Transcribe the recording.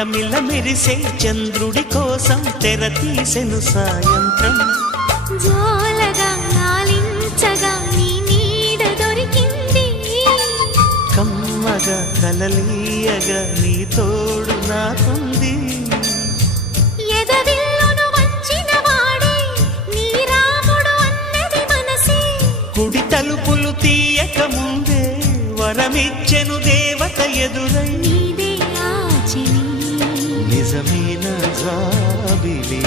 మిలమిల మెరిసే చంద్రుడి కోసం తెర తీసెను సాయంత్రం. జోలగా లాలించగా నీ నీడ దొరికింది, కమ్మగా కలలీయగా నీ తోడు నాకుంది. ఎదవిల్లును వంచిన వాడే నీ రాముడు అన్నది మనసే, గుడి తలుపులు తీయక ముందే వరమిచ్చెను దేవత ఎదురై. నీదే ఆచని నిజమైన జాబిలి